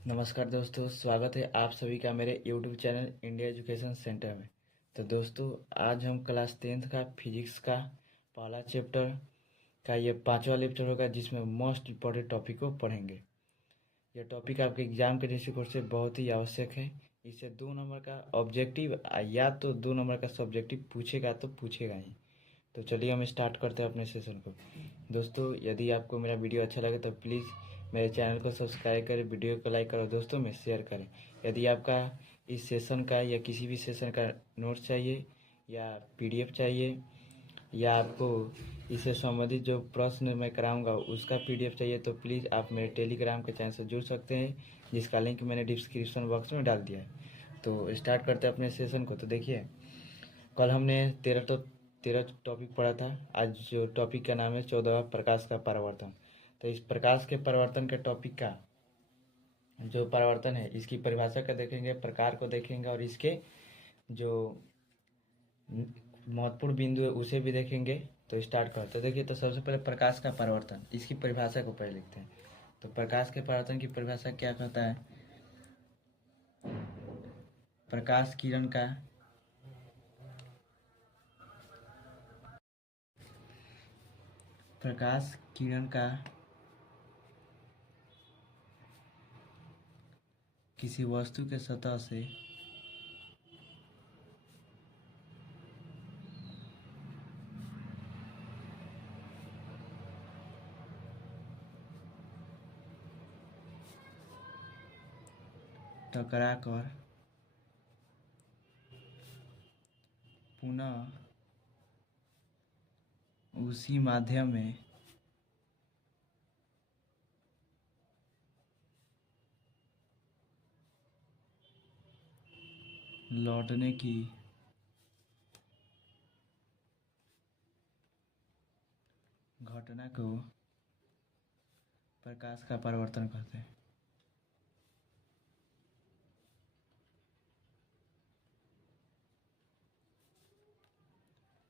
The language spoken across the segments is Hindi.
नमस्कार दोस्तों, स्वागत है आप सभी का मेरे YouTube channel India education centre में। तो दोस्तों, आज हम क्लास 10th का फिजिक्स का पहला चैप्टर का ये 5वां लेक्चर होगा, जिसमें मोस्ट इम्पॉर्टेंट टॉपिक को पढ़ेंगे। यह टॉपिक आपके एग्जाम के दृष्टिकोण से बहुत ही आवश्यक है। इससे 2 नंबर का ऑब्जेक्टिव या तो 2 नंबर का सब्जेक्टिव पूछेगा तो पूछेगा ही। तो चलिए हम स्टार्ट करते हैं अपने सेशन को। दोस्तों, यदि आपको मेरा वीडियो अच्छा लगे तो प्लीज़ मेरे चैनल को सब्सक्राइब करें, वीडियो को लाइक करो, दोस्तों में शेयर करें। यदि आपका इस सेशन का या किसी भी सेशन का नोट्स चाहिए या पीडीएफ चाहिए या आपको इससे संबंधित जो प्रश्न मैं कराऊंगा उसका पीडीएफ चाहिए, तो प्लीज़ आप मेरे टेलीग्राम के चैनल से जुड़ सकते हैं, जिसका लिंक मैंने डिस्क्रिप्शन बॉक्स में डाल दिया है। तो स्टार्ट करते हैं अपने सेशन को। तो देखिए, कल हमने 13 टॉपिक पढ़ा था। आज जो टॉपिक का नाम है 14वां प्रकाश का परावर्तन। तो इस प्रकाश के परावर्तन के टॉपिक का जो परावर्तन है, इसकी परिभाषा का देखेंगे, प्रकार को देखेंगे और इसके जो महत्वपूर्ण बिंदु है उसे भी देखेंगे। तो स्टार्ट करते हैं। देखिए, तो सबसे पहले प्रकाश का परावर्तन, इसकी परिभाषा को पहले लिखते हैं। तो प्रकाश के परावर्तन की परिभाषा क्या कहता है? प्रकाश किरण का प्रकाश किरण का किसी वस्तु के सतह से टकराकर पुनः उसी माध्यम में लौटने की घटना को प्रकाश का परावर्तन कहते हैं।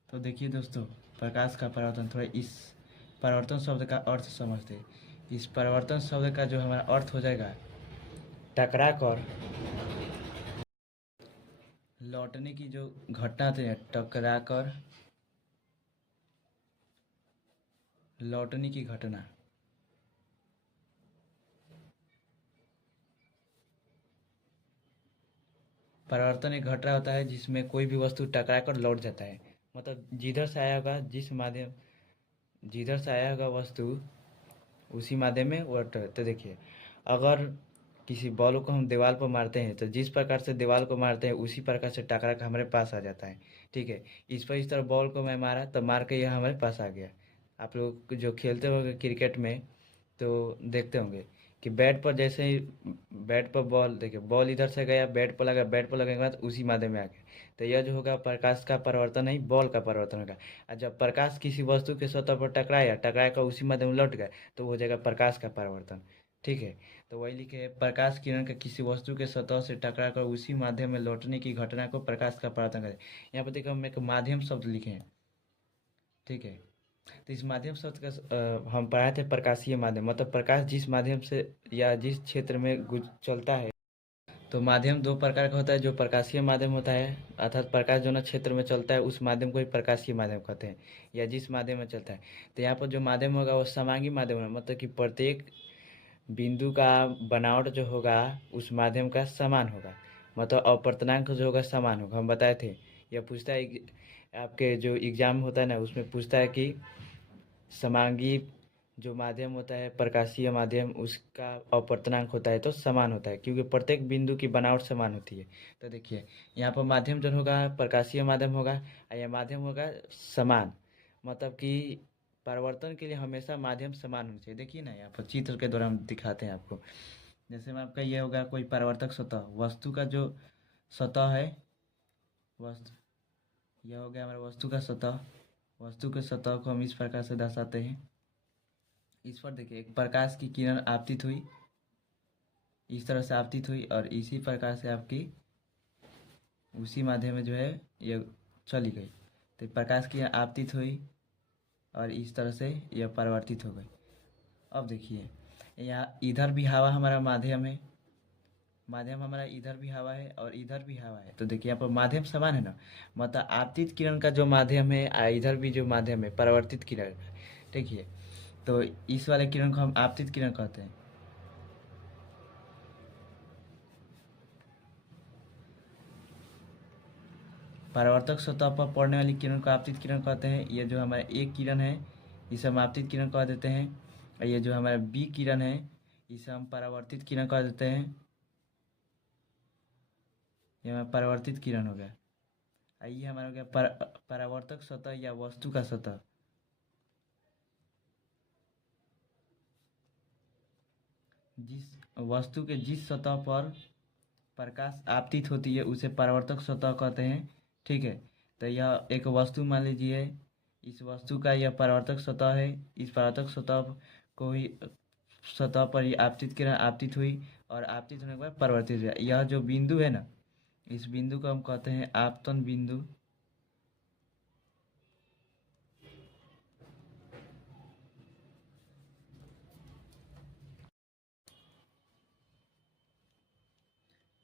तो देखिए दोस्तों, प्रकाश का परावर्तन, थोड़ा इस परावर्तन शब्द का अर्थ समझते हैं। इस परावर्तन शब्द का जो हमारा अर्थ हो जाएगा, टकरा कर लौटने की जो घटना थी, टकरा कर लौटने की घटना। परावर्तन एक घटना होता है जिसमें कोई भी वस्तु टकरा कर लौट जाता है। मतलब जिधर से आया होगा, जिधर से आया होगा वस्तु, उसी माध्यम में वो तो देखिए, अगर किसी बॉल को हम दीवार पर मारते हैं तो जिस प्रकार से दीवार को मारते हैं उसी प्रकार से टकरा कर हमारे पास आ जाता है। ठीक है, इस पर इस तरह बॉल को मैं मारा तो मार के यह हमारे पास आ गया। आप लोग जो खेलते होंगे क्रिकेट में तो देखते होंगे कि बैट पर जैसे ही बैट पर बॉल, देखिए बॉल इधर से गया, बैट पर लगा, बैट पर लगने के बाद उसी माध्यम में आ गया। तो यह जो होगा प्रकाश का परिवर्तन नहीं, बॉल का परिवर्तन होगा। और जब प्रकाश किसी वस्तु के सतह पर टकराया, टकरा कर उसी माध्यम में लौट गया, तो वो हो जाएगा प्रकाश का परिवर्तन। ठीक है, तो वही लिखे, प्रकाश किरण का किसी वस्तु के सतह से टकरा कर उसी माध्यम में लौटने की घटना को प्रकाश का परावर्तन कहते हैं। यहाँ पर देखो, हम एक माध्यम शब्द लिखे हैं। ठीक है, तो इस माध्यम शब्द का हम पढ़ाए थे प्रकाशीय माध्यम, मतलब प्रकाश जिस माध्यम से या जिस क्षेत्र में चलता है। तो माध्यम दो प्रकार का होता है, जो प्रकाशीय माध्यम होता है, अर्थात प्रकाश जो ना क्षेत्र में चलता है उस माध्यम को ही प्रकाशीय माध्यम कहते हैं, या जिस माध्यम में चलता है। तो यहाँ पर जो माध्यम होगा वो समांगी माध्यम है, मतलब कि प्रत्येक बिंदु का बनावट जो होगा उस माध्यम का समान होगा, मतलब अपवर्तनांक जो होगा समान होगा। हम बताए थे, यह पूछता है आपके जो एग्जाम होता है ना, उसमें पूछता है कि समांगी जो माध्यम होता है, प्रकाशीय माध्यम, उसका अपवर्तनांक होता है तो समान होता है, क्योंकि प्रत्येक बिंदु की बनावट समान होती है। तो देखिए, यहाँ पर माध्यम जो होगा प्रकाशीय माध्यम होगा और यह माध्यम होगा समान, मतलब कि परिवर्तन के लिए हमेशा माध्यम समान होना चाहिए। देखिए ना, यहाँ पर चित्र के द्वारा हम दिखाते हैं आपको। जैसे में आपका ये होगा कोई परावर्तक सतह, वस्तु का जो सतह है, वस्तु, यह हो गया हमारा वस्तु का सतह। वस्तु के सतह को हम इस प्रकार से दर्शाते हैं। इस पर देखिए, एक प्रकाश की किरण आपतित हुई, इस तरह से आपतित हुई और इसी प्रकार से आपकी उसी माध्यम में जो है ये चली गई। तो प्रकाश की आपतित हुई और इस तरह से यह परिवर्तित हो गई। अब देखिए, यहाँ इधर भी हवा हमारा माध्यम है, माध्यम हमारा इधर भी हवा है और इधर भी हवा है, तो देखिए यहाँ पर माध्यम समान है ना, मतलब आपतित किरण का जो माध्यम है इधर भी जो माध्यम है परावर्तित किरण है, ठीक है। तो इस वाले किरण को हम आपतित किरण कहते हैं। परावर्तक सतह पर पड़ने वाली किरण को आपतित किरण कहते हैं। ये जो हमारा एक किरण है इसे हम आपतित किरण कह देते हैं, और ये जो हमारा बी किरण है इसे हम परावर्तित किरण कह देते हैं। ये हमारा परावर्तित किरण हो गया। आइए हमारा हो गया परावर्तक सतह या वस्तु का सतह। जिस वस्तु के जिस सतह पर प्रकाश आपतित होती है उसे परावर्तक सतह कहते हैं, ठीक है। तो यह एक वस्तु मान लीजिए, इस वस्तु का यह परावर्तक सतह है। इस परावर्तक सतह को ही सतह पर ही आपतित किरण आपतित हुई और आपतित होने के बाद परावर्तित हुआ। यह जो बिंदु है ना, इस बिंदु को हम कहते हैं आपतन बिंदु।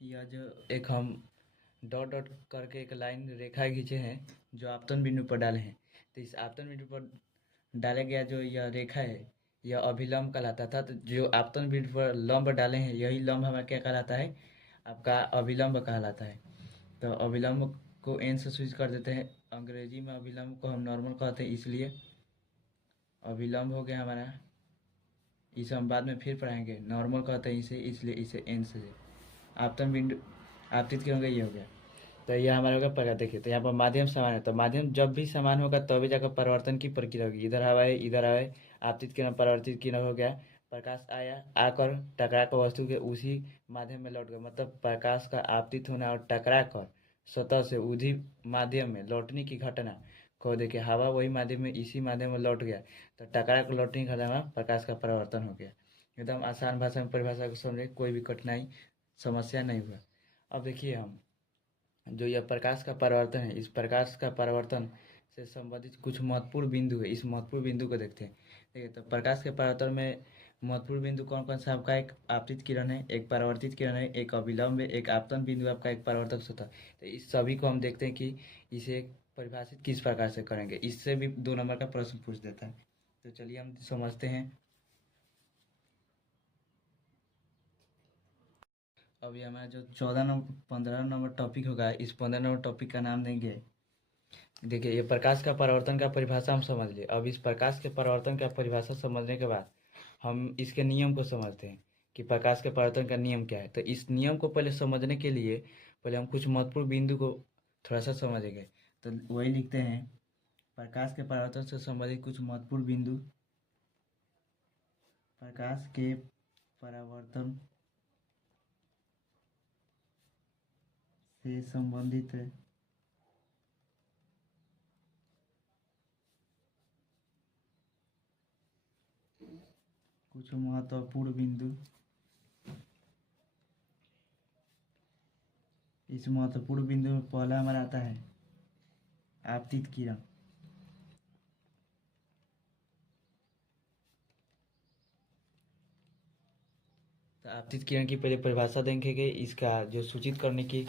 यह जो एक हम डॉट डॉट करके एक लाइन रेखा खींचे हैं जो आपतन बिंदु पर डाले हैं, तो इस आपतन बिंदु पर डाला गया जो यह रेखा है यह अभिलंब कहलाता था। तो जो आपतन बिंदु पर लंब डाले हैं यही लंब हमारा क्या कहलाता है, आपका अभिलंब कहलाता है। तो अभिलंब को एन से सूचित कर देते हैं। अंग्रेजी में अभिलंब को हम नॉर्मल कहते हैं, इसलिए अभिलंब हो गया हमारा। इसे हम बाद में फिर पढ़ाएंगे, नॉर्मल कहते हैं इसे, इसलिए इसे एन से। आपतन बिंदु आपतित क्यों गई, ये हो गया। तो यह हमारा होगा प्रकार। देखिए तो यहाँ पर माध्यम समान है, तो माध्यम जब भी समान होगा तभी जाकर परिवर्तन की प्रक्रिया होगी। इधर हवा है इधर हवा है, आपतित किरण परावर्तित किरण हो गया। प्रकाश आया, आकर टकरा कर वस्तु के उसी माध्यम में लौट गया, मतलब प्रकाश का आपतित होना और टकरा कर सतह से उसी माध्यम में लौटने की घटना को देखिए, हवा वही माध्यम में इसी माध्यम में लौट गया, तो टकरा कर लौटने की घटना में प्रकाश का परिवर्तन हो गया। एकदम आसान भाषा में परिभाषा को समझे, कोई भी कठिनाई समस्या नहीं हुआ। अब देखिए हम जो यह प्रकाश का परावर्तन है, इस प्रकाश का परावर्तन से संबंधित कुछ महत्वपूर्ण बिंदु है, इस महत्वपूर्ण बिंदु को देखते हैं। देखिए तो प्रकाश के परावर्तन में महत्वपूर्ण बिंदु कौन कौन सा आपका, एक आपतित किरण है, एक परावर्तित किरण है, एक अभिलंब है, एक आपतन बिंदु आपका, एक परावर्तक सतह। तो इस सभी को हम देखते हैं कि इसे परिभाषित किस प्रकार से करेंगे। इससे भी 2 नंबर का प्रश्न पूछ देता है। तो चलिए हम समझते हैं। अभी हमारा जो 14 नंबर 15 नंबर टॉपिक होगा, इस 15 नंबर टॉपिक का नाम देंगे। देखिए ये प्रकाश का परावर्तन का परिभाषा हम समझ लिए। अब इस प्रकाश के परावर्तन का परिभाषा समझने के बाद हम इसके नियम को समझते हैं कि प्रकाश के परावर्तन का नियम क्या है। तो इस नियम को पहले समझने के लिए पहले हम कुछ महत्वपूर्ण बिंदु को थोड़ा सा समझेंगे। तो वही लिखते हैं, प्रकाश के परावर्तन से संबंधित कुछ महत्वपूर्ण बिंदु। प्रकाश के परावर्तन से संबंधित कुछ महत्वपूर्ण बिंदु। इस महत्वपूर्ण बिंदु में पहला हमारा आता है आपतित किरण। तो आपतित किरण की पहले परिभाषा देखेंगे, इसका जो सूचित करने की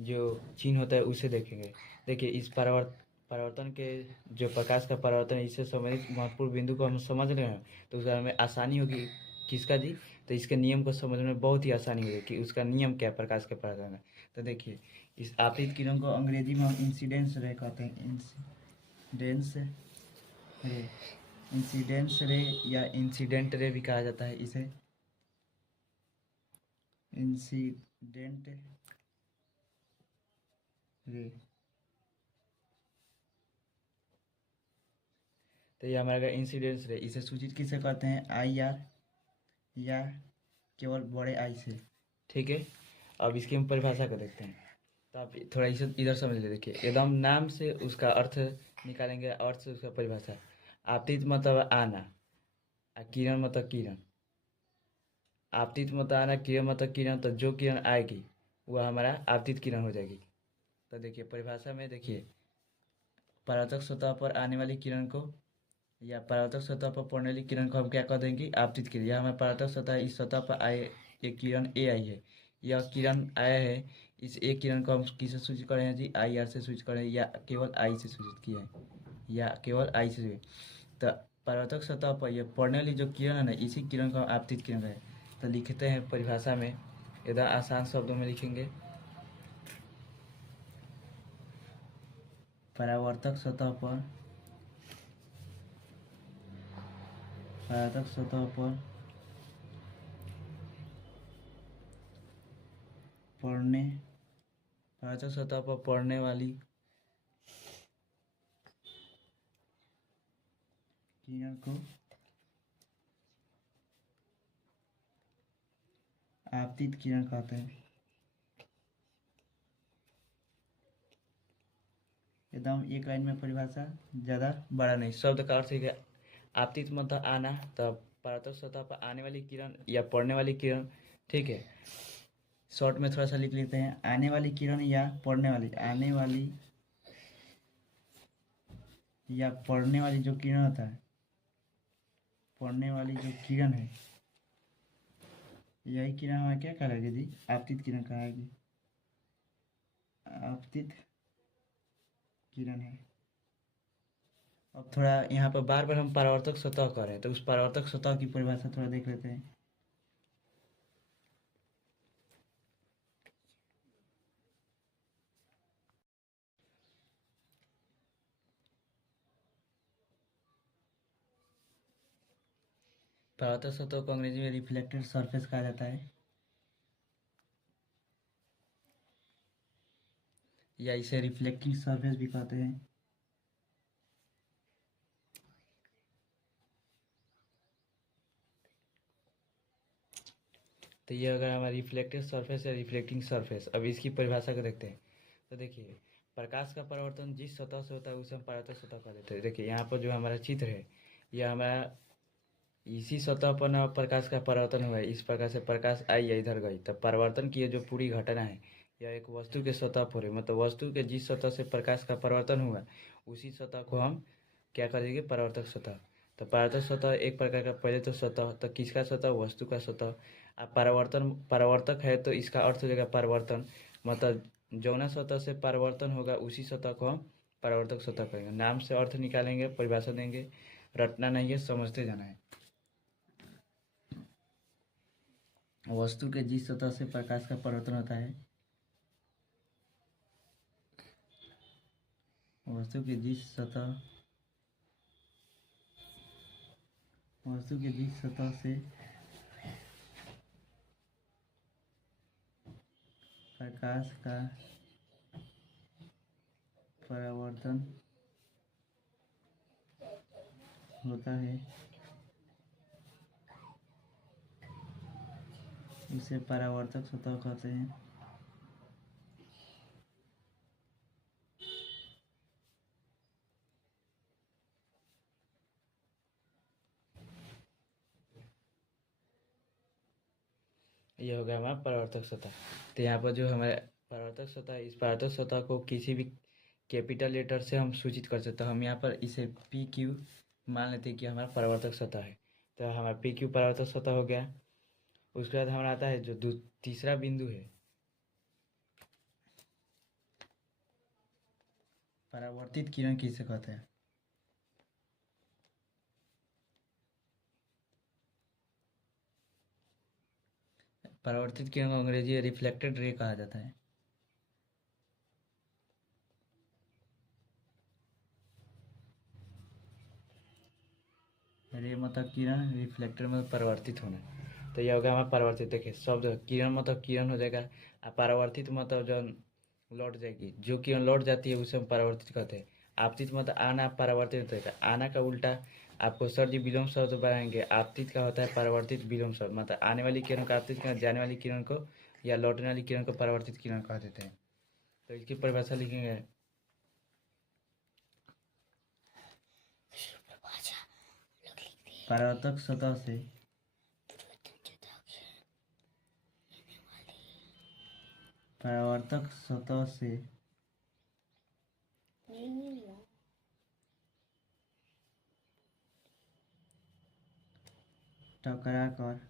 जो चिन्ह होता है उसे देखेंगे। देखिए इस परावर्तन के जो प्रकाश का परावर्तन है इससे संबंधित महत्वपूर्ण बिंदु को हम समझ रहे हैं, तो उसका हमें आसानी होगी। किसका जी, तो इसके नियम को समझने में बहुत ही आसानी होगी कि उसका नियम क्या है प्रकाश के परावर्तन का। तो देखिए इस आपतित किरण को अंग्रेजी में हम इंसिडेंस रे कहते हैं। इंसिडेंस रे, इंसिडेंस रे या इंसिडेंट रे भी कहा जाता है इसे। इंसिडेंट रे, तो ये हमारा इंसिडेंस रे, इसे सूचित किससे करते हैं, आई आर या केवल बड़े आई से, ठीक है। अब इसकी हम परिभाषा को देखते हैं। तो आप थोड़ा इसे इधर समझ ले। देखिए एकदम नाम से उसका अर्थ निकालेंगे, अर्थ से उसका परिभाषा। आपतित मतलब आना, किरण मतलब किरण। आपतित मतलब आना, किरण मतलब किरण, तो जो किरण आएगी वह हमारा आपतित किरण हो जाएगी। तो देखिए परिभाषा में देखिए, परावर्तक सतह पर आने वाली किरण को या परावर्तक सतह पर पड़ने वाली किरण को हम क्या कह देंगे, आपतित किरण। यह हमारा परावर्तक सतह, इस सतह पर आए एक किरण ए आई है, यह किरण आया है, इस एक किरण को हम किससे सूचित करें हैं जी, आई आर से सूचित करें, या केवल आई से सूचित किया है, या केवल आई से। तो परावर्तक सतह पर यह पड़ने वाली जो किरण है ना, इसी किरण को हम आपतित किरण कहें। तो लिखते हैं परिभाषा में, एकदम आसान शब्दों में लिखेंगे। परावर्तक सतह पर परावर्तक सतह पर पड़ने परावर्तक सतह पर पड़ने वाली किरण को आपतित किरण कहते हैं। एकदम एक लाइन में परिभाषा, ज़्यादा बड़ा नहीं। शब्द का अर्थ है आपतित मतलब आना, तो परावर्तक सतह पर आने वाली किरण या पड़ने वाली किरण, ठीक है। शॉर्ट में थोड़ा सा लिख लेते हैं, आने वाली किरण या पड़ने वाली, आने वाली या पड़ने वाली जो किरण होता है, पड़ने वाली जो किरण है, यही किरण हमारा क्या कहलाएगी जी, आपतित किरण कहलाएगी। आपतित किरण है। अब थोड़ा यहाँ पर बार बार हम परावर्तक सतह कर रहे हैं, तो उस परावर्तक सतह की परिभाषा थोड़ा देख लेते हैं। परावर्तक सतह को अंग्रेजी में रिफ्लेक्टेड सरफेस कहा जाता है, या इसे रिफ्लेक्टिंग सरफेस भी कहते हैं। तो ये अगर हमारा रिफ्लेक्टेड सरफेस है, रिफ्लेक्टिंग सरफेस, अब इसकी परिभाषा को देखते हैं। तो देखिए, प्रकाश का परावर्तन जिस सतह से होता है उसे हम परावर्तक सतह कह देते हैं। देखिए यहाँ पर जो हमारा चित्र है, यह हमारा इसी सतह पर ना प्रकाश का परावर्तन हुआ है। इस प्रकार से प्रकाश आई या इधर गई, तब परावर्तन की ये जो पूरी घटना है, यह एक वस्तु के सतह पर है। मतलब वस्तु के जिस सतह से प्रकाश का परावर्तन हुआ, उसी सतह को हम क्या करेंगे, परावर्तक सतह। तो परावर्तक सतह एक प्रकार का, पहले तो सतह, तो किसका सतह, वस्तु का सतह। अब परावर्तन, परावर्तक है तो इसका अर्थ हो जाएगा परिवर्तन, मतलब जौना सतह से परिवर्तन होगा उसी सतह को हम परावर्तक सतह कहेंगे। नाम से अर्थ निकालेंगे, परिभाषा देंगे, रटना नहीं है, समझते जाना है। वस्तु के जिस सतह से प्रकाश का परावर्तन होता है, वस्तु के जिस सतह वस्तु के जिस सतह से प्रकाश का परावर्तन होता है उसे परावर्तक सतह कहते हैं। ये हो गया हमारा परावर्तक सतह। तो यहाँ पर जो हमारे परावर्तक सतह है, इस परावर्तक सतह को किसी भी कैपिटल लेटर से हम सूचित कर सकते हैं। हम यहाँ पर इसे पी क्यू मान लेते हैं कि हमारा परावर्तक सतह है। तो हमारा पी क्यू परावर्तक सतह हो गया। उसके बाद हमारा आता है जो तीसरा बिंदु है, परावर्तित किरण किसे कहते हैं। परावर्तित किरण को अंग्रेजी रिफ्लेक्टेड रे कहा जाता है। रे मतलब किरण, रिफ्लेक्टेड मतलब परावर्तित होना। तो यह होगा हमारा परावर्तित। देखिए शब्द किरण मतलब किरण हो जाएगा, और परावर्तित मतलब जो लौट जाएगी, जो किरण लौट जाती है उसे हम परावर्तित कहते हैं। आपतित मतलब आना, परावर्तित होता है। आना का उल्टा आपको सर जी विलोम शब्द बनाएंगे। आपतित का होता है परावर्तित विलोम शब्द, मतलब आने वाली किरण को आपतित किरण, जाने वाली किरण को या लौटने वाली किरण को परावर्तित किरण कह देते हैं। तो इसकी परिभाषा लिखेंगे, परावर्तक सतह से परावर्तक सतह से टकरा कर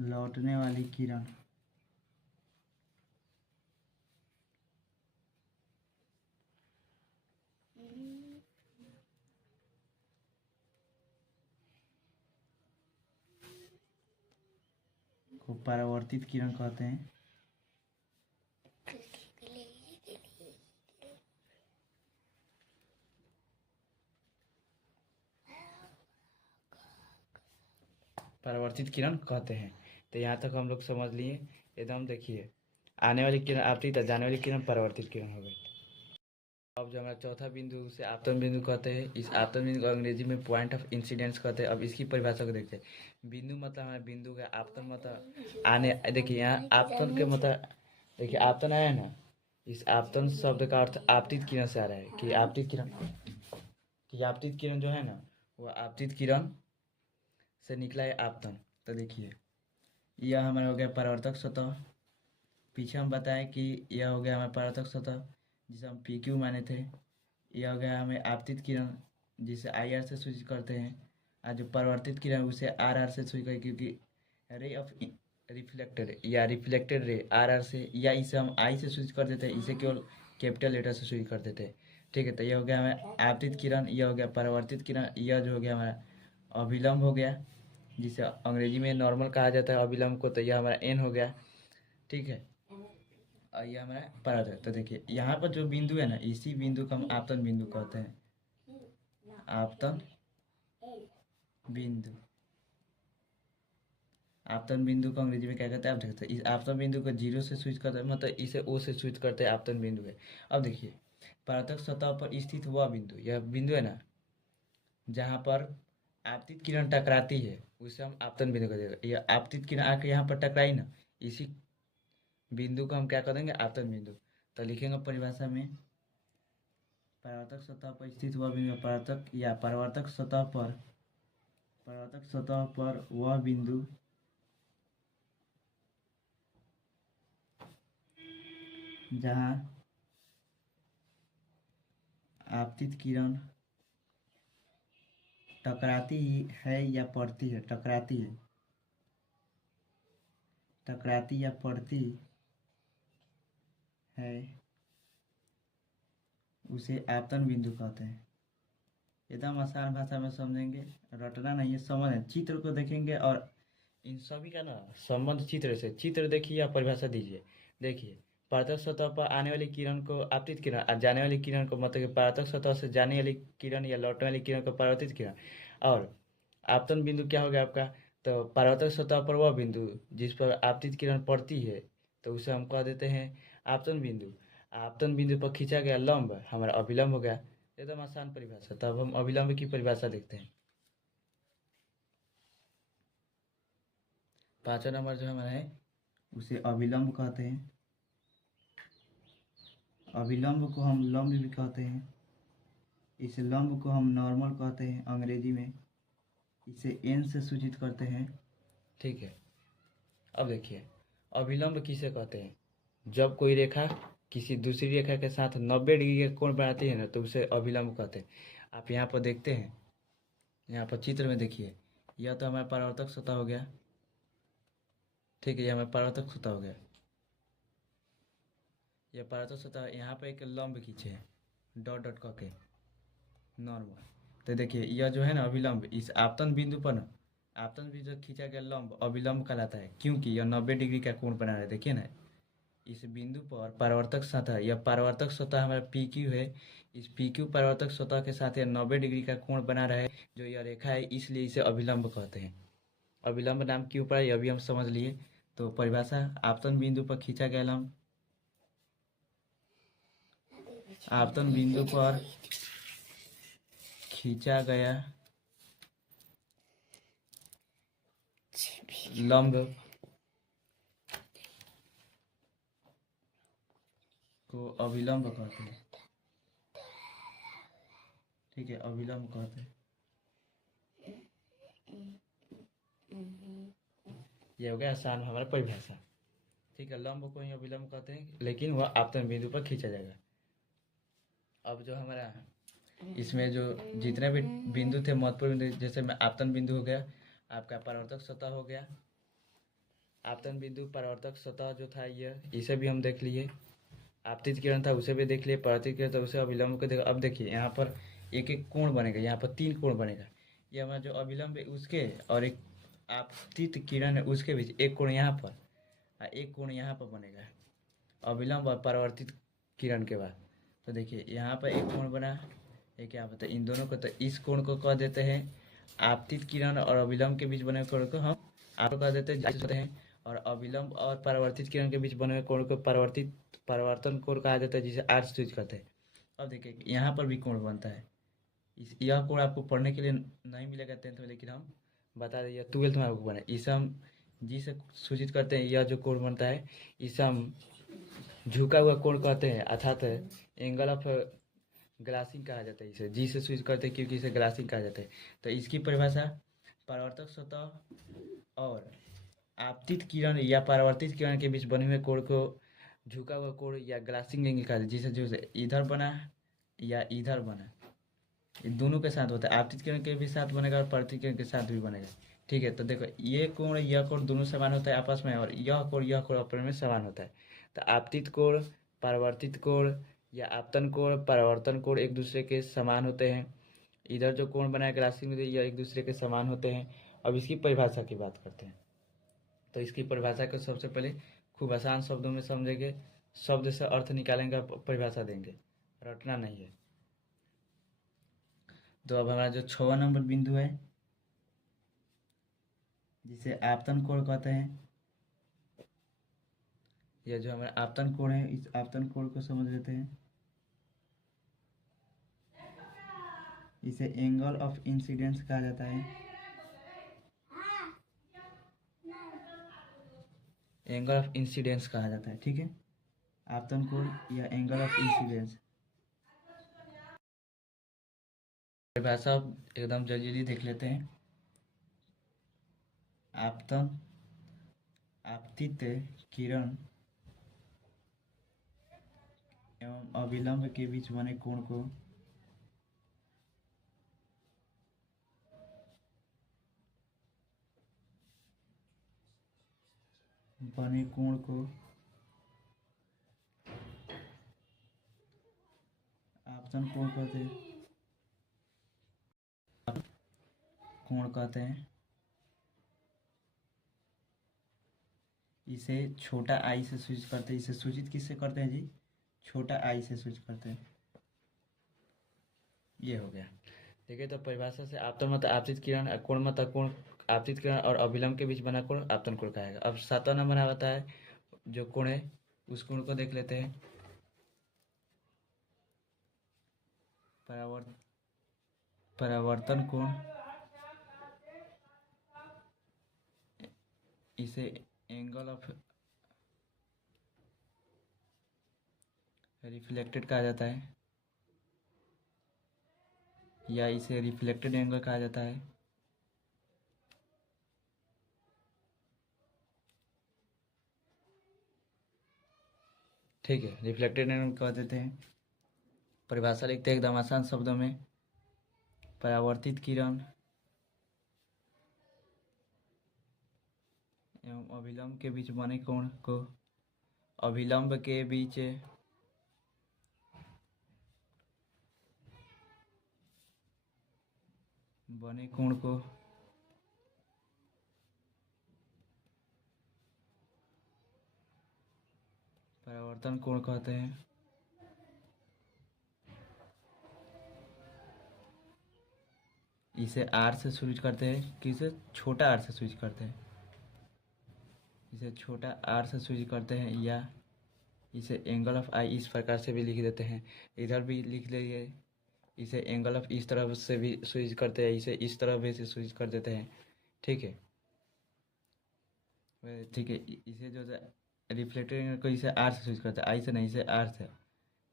लौटने वाली किरण को परावर्तित किरण कहते हैं। परावर्तित किरण कहते हैं। तो यहाँ तक हम लोग समझ लिए। एकदम देखिए, आने वाली किरण आपतित और जाने वाली किरण परावर्तित किरण हो गई। अब जो हमारा चौथा बिंदु उसे आपतन बिंदु कहते हैं। इस आपतन बिंदु को अंग्रेजी में पॉइंट ऑफ इंसिडेंस कहते हैं। अब इसकी परिभाषा को देखते हैं। बिंदु मतलब हमारा बिंदु का, आपतन मतलब आने, देखिए यहाँ आपतन के मतलब, देखिए आपतन आया है ना, इस आपतन शब्द का अर्थ आपतित किरण से आ रहा है कि आपतित किरण, कि आपतित किरण जो है ना, वो आपतित किरण से निकला है आपतन। तो देखिए यह हमारा हो गया परावर्तक सतह। पीछे हम बताएं कि यह हो गया हमारा परावर्तक सतह जिसे हम पी क्यू माने थे। यह हो गया हमें आपतित किरण जिसे आई आर से सूचित करते हैं, और जो परावर्तित किरण उसे आर आर से सूचित करते, क्योंकि रे ऑफ रिफ्लेक्टेड या रिफ्लेक्टेड रे आर आर से, या इसे हम आई से सूचित कर देते हैं, इसे केवल कैपिटल लेटर से सूचित कर देते हैं। ठीक है, तो यह हो गया हमें आपतित किरण, यह हो गया परावर्तित किरण, यह जो हो गया हमारा अभिलंब हो गया, जिसे अंग्रेजी में नॉर्मल कहा जाता है अभिलंब को। तो यह हमारा एन हो गया। ठीक है, और ये हमारा परावर्तक। तो देखिए यहाँ पर जो बिंदु है ना, इसी बिंदु को हम आपतन बिंदु कहते हैं। आपतन बिंदु, आपतन बिंदु को अंग्रेजी में क्या कहते हैं आप देखते हैं। इस आपतन बिंदु को जीरो से स्विच करते हैं, मतलब इसे ओ से स्विच करते हैं, आपतन बिंदु है। अब देखिए परावर्तक सतह पर स्थित वह बिंदु, यह बिंदु है ना जहाँ पर आपतित किरण टकराती है, उसे हम आपतन बिंदु कहते हैं। यह आपतित किरण आके यहाँ पर टकराई ना, इसी बिंदु को हम क्या कर देंगे, आपतन बिंदु। तो लिखेंगे परिभाषा में, परावर्तक सतह पर स्थित वह बिंदु, परावर्तक या परावर्तक सतह पर, परावर्तक सतह पर वह बिंदु जहाँ आपतित किरण टकराती है या पड़ती है, टकराती है, टकराती या पड़ती है, उसे आपतन बिंदु कहते हैं। एकदम आसान भाषा में समझेंगे, रटना नहीं है, समझ है। चित्र को देखेंगे और इन सभी का ना संबंध चित्र से, चित्र देखिए या परिभाषा दीजिए। देखिए परावर्तक सतह पर आने वाली किरण को आपतित किरण, और जाने वाली किरण को, मतलब कि परावर्तक सतह से जाने वाली किरण या लौटने वाली किरण को परावर्तित किरण। और आपतन बिंदु क्या हो गया आपका, तो परावर्तक सतह पर वह बिंदु जिस पर आपतित किरण पड़ती है, तो उसे हम कह देते हैं आपतन बिंदु। आपतन बिंदु पर खींचा गया लंब हमारा अभिलंब हो गया। एकदम आसान परिभाषा। तब हम अभिलंब की परिभाषा देखते हैं। पांचवा नंबर जो हमारा है उसे अभिलंब कहते हैं। अभिलंब को हम लंब भी कहते हैं। इस लंब को हम नॉर्मल कहते हैं अंग्रेजी में, इसे एन से सूचित करते हैं। ठीक है, अब देखिए अभिलंब किसे कहते हैं, जब कोई रेखा किसी दूसरी रेखा के साथ 90 डिग्री का कोण बनाती है ना, तो उसे अभिलंब कहते हैं। आप यहाँ पर देखते हैं, यहाँ पर चित्र में देखिए, यह तो हमारा परावर्तक सतह हो गया। ठीक है, यह हमारा परावर्तक सतह हो गया। यह परावर्तक सतह, यहाँ पर एक लंब खींचे डॉट डॉट करके नॉर्मल। तो देखिए यह जो है ना अभिलंब, इस आपतन बिंदु पर ना, आपतन बिंदु से खींचा गया लंब अभिलंब कहलाता है, क्योंकि यह 90 डिग्री का कोण बना रहा है। देखिए ना, इस बिंदु पर परावर्तक सतह, यह परावर्तक सतह हमारा पी क्यू है। इस पी क्यू परावर्तक सतह के साथ यह 90 डिग्री का कोण बना रहा है, जो यह रेखा है, इसलिए इसे अभिलंब कहते हैं। अभिलंब नाम क्यों पड़ा यह भी हम समझ लिए। तो परिभाषा, आपतन बिंदु पर खींचा गया लंब, आपतन बिंदु पर खींचा गया लंब को अभिलंब कहते हैं। ठीक है, अभिलंब कहते हैं। ये हो गया आसान हमारा परिभाषा। ठीक है, लंब को ही अभिलंब कहते हैं, लेकिन वह आपतन बिंदु पर खींचा जाएगा। अब जो हमारा इसमें जो जितने भी बिंदु थे महत्वपूर्ण बिंदु, जैसे में आपतन बिंदु हो गया, आपका परावर्तक सतह हो गया, आपतन बिंदु परावर्तक सतह जो था यह, इसे भी हम देख लिए। आपतित किरण था उसे भी देख लिए, परावर्तित किरण था उसे अभिलंब को देखा। अब देखिए यहाँ पर एक एक कोण बनेगा, यहाँ पर 3 कोण बनेगा। ये हमारा जो अभिलंब है उसके और एक आपतित किरण है उसके बीच एक कोण यहाँ पर और एक कोण यहाँ पर बनेगा, अभिलंब और परावर्तित किरण के बाद। तो देखिए यहाँ पर एक कोण बना, एक यहाँ पर, तो इन दोनों को, तो इस कोण को कह देते हैं आपतित किरण और अभिलंब के बीच बने हुए कोण को हम आप कह देते हैं, और अभिलंब और परावर्तित किरण के बीच बने हुए कोण को परावर्तन कोण कहा जाता है, जिसे आर सूचित करते हैं। अब देखिए यहाँ पर भी कोण बनता है, यह कोण आपको पढ़ने के लिए नहीं मिलेगा 10th में, लेकिन हम बता दें, 12th में आपको बने, इसे हम जिसे सूचित करते हैं, यह जो कोण बनता है इसे हम झुका हुआ कोण कहते हैं, अर्थात एंगल ऑफ ग्लासिंग कहा जाता है, इसे जी से सूचित करते हैं क्योंकि इसे ग्लासिंग कहा जाता है। तो इसकी परिभाषा, परावर्तक सतह और आपतित किरण या परावर्तित किरण के बीच बने हुए कोण को झुका हुआ कोण या ग्लासिंग एंगल कहा जाता है, जिसे जो इधर बना या इधर बना, ये दोनों के साथ होता है, आपतित किरण के भी साथ बनेगा और परावर्तित किरण के साथ भी बनेगा। ठीक है, तो देखो ये कोण यह कोण दोनों समान होता है आपस में, और यह कोण आपस में समान होता है। तो आपतित कोण, परावर्तित कोण या आपतन कोण, परावर्तन कोण एक दूसरे के समान होते हैं। इधर जो कोण बना है ग्लासिंग में, यह एक दूसरे के समान होते हैं। अब इसकी परिभाषा की बात करते हैं। तो इसकी परिभाषा को सबसे पहले खूब आसान शब्दों में समझेंगे, शब्द से अर्थ निकालेंगे, परिभाषा देंगे, रटना नहीं है। तो अब हमारा जो 6वां नंबर बिंदु है, जिसे आपतन कोण कहते हैं, यह जो हमारा आपतन कोण है, इस आपतन कोण को समझ लेते हैं। इसे एंगल ऑफ इंसिडेंस कहा जाता है, एंगल ऑफ इंसिडेंस कहा जाता है। ठीक है, आपतन कोण या एंगल ऑफ इंसिडेंस। परिभाषा एकदम जल्दी देख लेते हैं। आपतन, आपतित किरण एवं अभिलंब के बीच बने कोण को आपतन कोण कहते हैं। इसे छोटा आई से सूचित करते हैं। इसे सूचित किससे करते हैं जी? छोटा आई से सूचित करते हैं। ये हो गया। देखिए, तो परिभाषा से आपतन मत आपतित किरण, कोण मत कोण, आपतित किरण और अभिलंब के बीच बना कोण आपतन कोण कहेगा। अब 7वां नंबर आता है जो कोण है, उस कोण को देख लेते हैं। परावर्तन कोण, इसे एंगल ऑफ रिफ्लेक्टेड कहा जाता है, या इसे रिफ्लेक्टेड एंगल कहा जाता है। ठीक है, रिफ्लेक्टेड एंगल कह देते हैं। परिभाषा लिखते हैं एकदम आसान शब्दों में। परावर्तित किरण एवं अभिलंब के बीच बने कोण को, अभिलंब के बीच बने कोण को परावर्तन कोण कहते हैं। इसे आर से सूचित करते हैं, किसे? छोटा आर से सूचित करते हैं। इसे छोटा आर से सूचित करते हैं, या इसे एंगल ऑफ आई इस प्रकार से भी लिख देते हैं। इधर भी लिख लीजिए, इसे एंगल ऑफ इस तरफ से भी सूचित करते हैं, इसे इस तरफ भी से सूचित कर देते हैं। ठीक है, ठीक है। इसे जो रिफ्लेक्टेड एंगल को इसे आर से सूचित करते हैं, आई से नहीं, इसे आर से,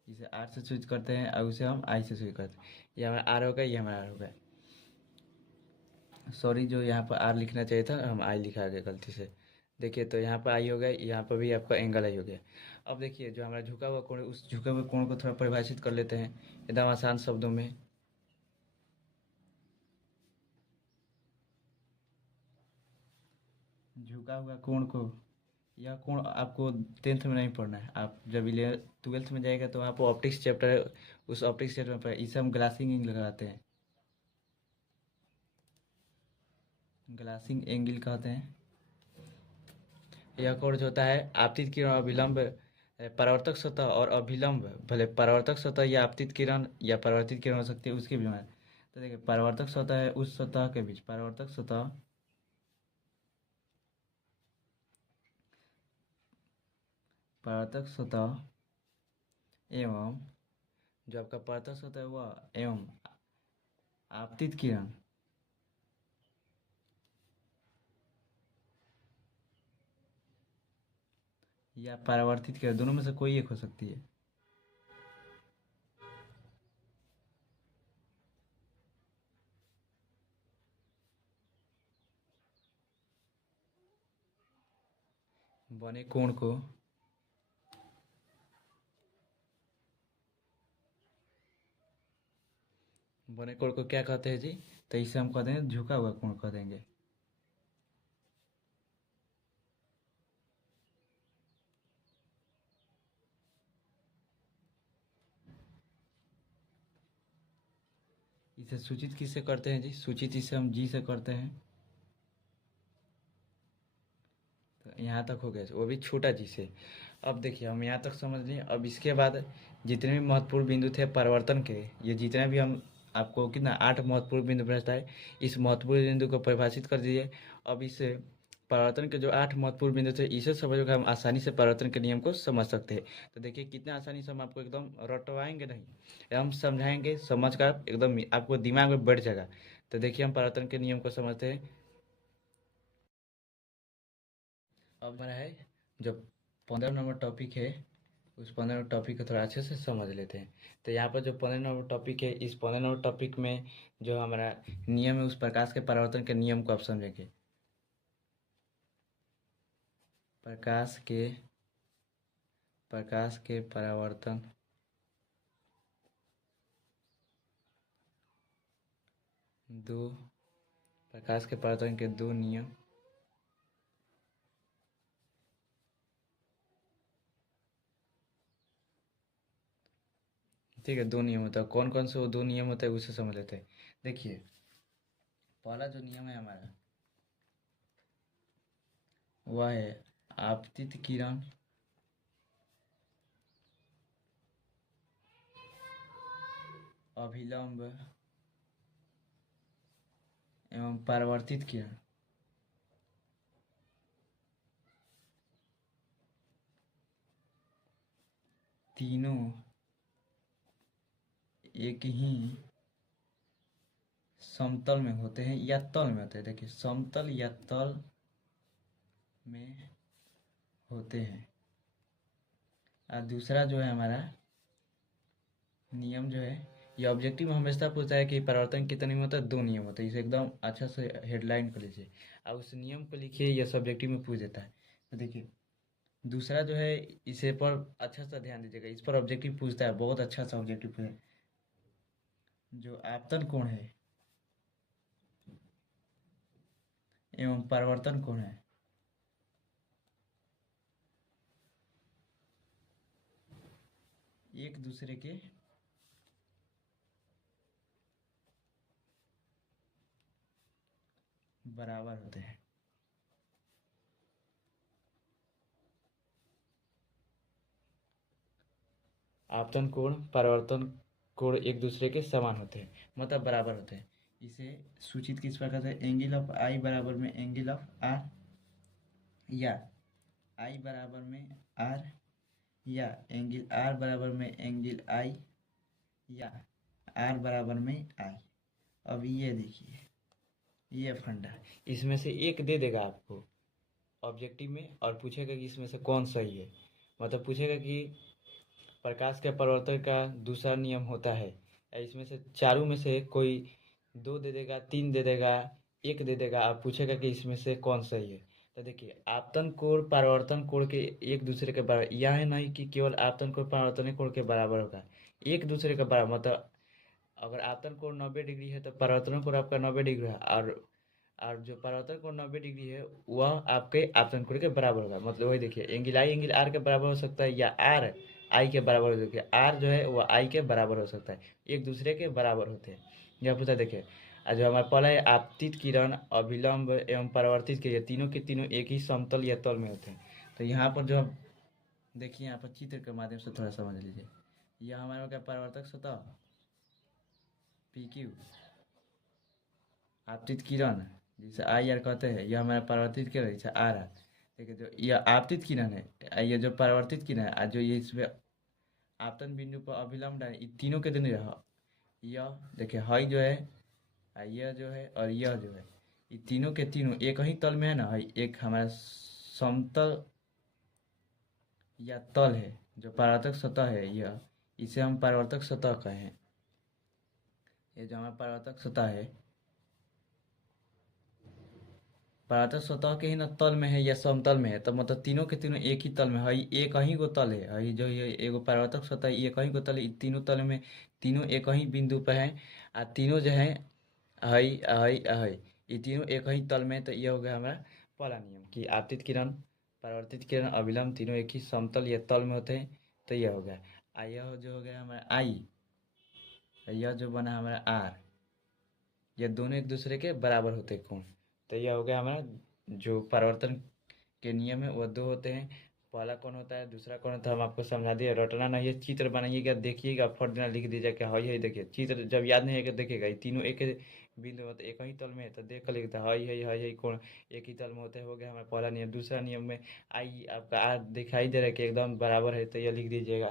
इसे आर से सूचित करते हैं और उसे हम आई से सूचित करते हैं। ये हमारा आर हो गया, ये हमारा आर हो गया। सॉरी, जो यहाँ पर आर लिखना चाहिए था हम आई लिखा गया गलती से। देखिए, तो यहाँ पर आई हो गया, यहाँ पर भी आपका एंगल आई हो गया। अब देखिए, जो हमारा झुका हुआ कोण है, उस झुके हुए कोण को थोड़ा परिभाषित कर लेते हैं एकदम आसान शब्दों में। झुका हुआ कोण को, यह कोण आपको 10th में नहीं पढ़ना है। आप जब 12th में जाएगा तो आपको ऑप्टिक्स चैप्टर है, उस ऑप्टिक्स चैप्टर में इसे हम ग्लासिंग एंगल लगाते हैं, ग्लासिंग एंगल कहते हैं। यह कोण जो होता है आपतित किरण अभिलंब परावर्तक सतह और अभिलंब, भले परावर्तक सतह या आपतित किरण या परावर्तित किरण हो सकती है, उसके बीच में। तो देखिए परावर्तक सतह है उस सतह के बीच, परावर्तक सतह, परावर्तक सतह एवं जो आपका परावर्तक सतह है वह एवं आपतित किरण या परावर्तित किरण, दोनों में से कोई एक हो सकती है। बने कोण को बने कोण को क्या कहते हैं जी? तो इसे हम कहते हैं झुका हुआ कोण कह देंगे। इसे सूचित किससे करते हैं जी? सूचित इसे हम जी से करते हैं। तो यहाँ तक हो गया, वो भी छोटा जी से। अब देखिए हम यहाँ तक समझ लिए। अब इसके बाद जितने भी महत्वपूर्ण बिंदु थे परिवर्तन के, ये जितने भी हम आपको कितना 8 महत्वपूर्ण बिंदु भ्रष्ट है, इस महत्वपूर्ण बिंदु को परिभाषित कर दीजिए। अब इस परिवर्तन के जो 8 महत्वपूर्ण बिंदु थे इसे समझकर हम आसानी से परिवर्तन के नियम को समझ सकते हैं। तो देखिए कितना आसानी से हम आपको एकदम रटवाएंगे नहीं, हम समझाएंगे, समझ कर एकदम आपको दिमाग में बैठ जाएगा। तो देखिए हम परिवर्तन के नियम को समझते हैं। अब हमारा है जो 15 नंबर टॉपिक है, उस 15 नंबर टॉपिक को थोड़ा अच्छे से समझ लेते हैं। तो यहाँ पर जो 15 नंबर टॉपिक है, इस 15 नंबर टॉपिक में जो हमारा नियम है उस प्रकाश के परावर्तन के नियम को आप समझेंगे। प्रकाश के परावर्तन दो प्रकाश के परावर्तन के दो नियम, ठीक है, दो नियम होता है। कौन कौन से वो दो नियम होते हैं उसे समझ लेते हैं। देखिए पहला जो नियम है हमारा वह है आपतित किरण अभिलंब एवं परावर्तित किरण तीनों एक ही समतल में होते हैं या तल में होते हैं। देखिए समतल या तल में होते हैं। और दूसरा जो है हमारा नियम जो है, ये ऑब्जेक्टिव में हमेशा पूछता है कि परिवर्तन कितने नियम होता है? दो नियम होते हैं। इसे एकदम अच्छा से हेडलाइन कर लीजिए और उस नियम को लिखिए, यह सब्जेक्टिव में पूछ देता है। तो देखिए दूसरा जो है इसे पर अच्छा सा ध्यान दीजिएगा, इस पर ऑब्जेक्टिव पूछता है, बहुत अच्छा सा ऑब्जेक्टिव है। जो आपतन कोण है एवं परावर्तन कोण है, एक दूसरे के बराबर होते हैं। आपतन कोण परावर्तन कोण एक दूसरे के समान होते हैं, मतलब बराबर होते हैं। इसे सूचित किस प्रकार से? एंगल ऑफ आई बराबर में एंगल ऑफ आर, या आई बराबर में आर, या एंगल आर बराबर में एंगल आई, या आर बराबर में आई। अब ये देखिए ये फंडा, इसमें से एक दे देगा आपको ऑब्जेक्टिव में और पूछेगा कि इसमें से कौन सही है। मतलब पूछेगा कि प्रकाश के परावर्तन का दूसरा नियम होता है, या इसमें से चारों में से कोई दो दे देगा, तीन दे देगा, एक दे देगा, आप पूछेगा कि इसमें से कौन सही है। तो देखिए आपतन कोण परावर्तन कोण के एक दूसरे के बराबर, यह है नहीं कि केवल आपतन कोण परावर्तन कोण के बराबर होगा, एक दूसरे के बराबर। मतलब अगर आपतन कोण 90 डिग्री है तो परावर्तन कोण आपका 90 डिग्री है, और और जो परावर्तन कोण 90 डिग्री है वह आपके आपतन कोण के बराबर होगा। मतलब वही देखिए, एंगल आई एंगल आर के बराबर हो सकता है, या आर आई के बराबर हो सकता है। आर जो है वह आई के बराबर हो सकता है, एक दूसरे के बराबर होते हैं। यह पूछा देखिए, जो हमारा पहला है आपतित किरण, अभिलंब एवं परावर्तित किरण, तीनों के तीनों एक ही समतल या तल में होते हैं। तो यहाँ पर जो हम देखिए, यहाँ पर चित्र के माध्यम से थोड़ा समझ लीजिए। यह हमारा हो गया परावर्तक सतह पी क्यू, आपतित किरण जिसे आई आर कहते हैं, यह हमारा परावर्तित किरण जिसे आर है। देखिए, जो यह आपतित किरण है, ये जो परावर्तित किरण है, जो ये इसमें आपतन बिंदु पर अभिलंब डाले, ये तीनों के दिन यह देखिए हई जो है, यह जो है और यह जो है, ये तीनों के तीनों एक ही तल में है ना। हई एक हमारा समतल या तल है, जो परावर्तक सतह है, यह इसे हम परावर्तक सतह कहें। ये जो हमारा परावर्तक सतह है, परावर्तक सतह के ही न तल में है या समतल में है, तो मतलब तीनों के तीनों एक ही तल में है। एक ही गो तल है, हई जो ये एगो परावर्तक सतह एक ही गो तल है, इ तीनों तल में तीनों एक ही बिंदु पर है। आ तीनों जो है हई हई हई, ये तीनों एक ही तल में। तो ये हो गया हमारा पहला नियम कि आपतित किरण, परावर्तित किरण, अभिलंब तीनों एक ही समतल या तल में होते हैं। तो यह हो गया। यह जो हो गया हमारा आई, यह जो बना हमारा आर, ये दोनों एक दूसरे के बराबर होते हैं कोण। तो यह हो गया हमारा जो परावर्तन के नियम है वह दो होते हैं। पहला कौन होता है, दूसरा कौन होता है, हम आपको समझा दिए। रटना नहीं है, चित्र बनाइएगा, देखिएगा, फट देना लिख दीजिएगा कि हाँ यही देखिए। चित्र जब याद नहीं है कि देखिएगा, ये तीनों एक ही बिंदु होते एक ही तल में है, तो देख कर लिखता है हाई कौन एक ही तल में होते हैं। हो गया हमारा पहला नियम। दूसरा नियम में आई आपका आर दिखाई दे रहा है कि एकदम बराबर है, तो यह लिख दीजिएगा।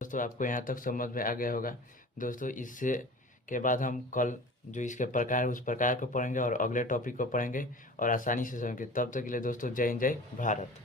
दोस्तों आपको यहाँ तक समझ में आ गया होगा। दोस्तों इससे के बाद हम कल जो इसके प्रकार है उस प्रकार को पढ़ेंगे और अगले टॉपिक को पढ़ेंगे और आसानी से समझेंगे। तब तक के लिए दोस्तों जय हिंद, जय भारत।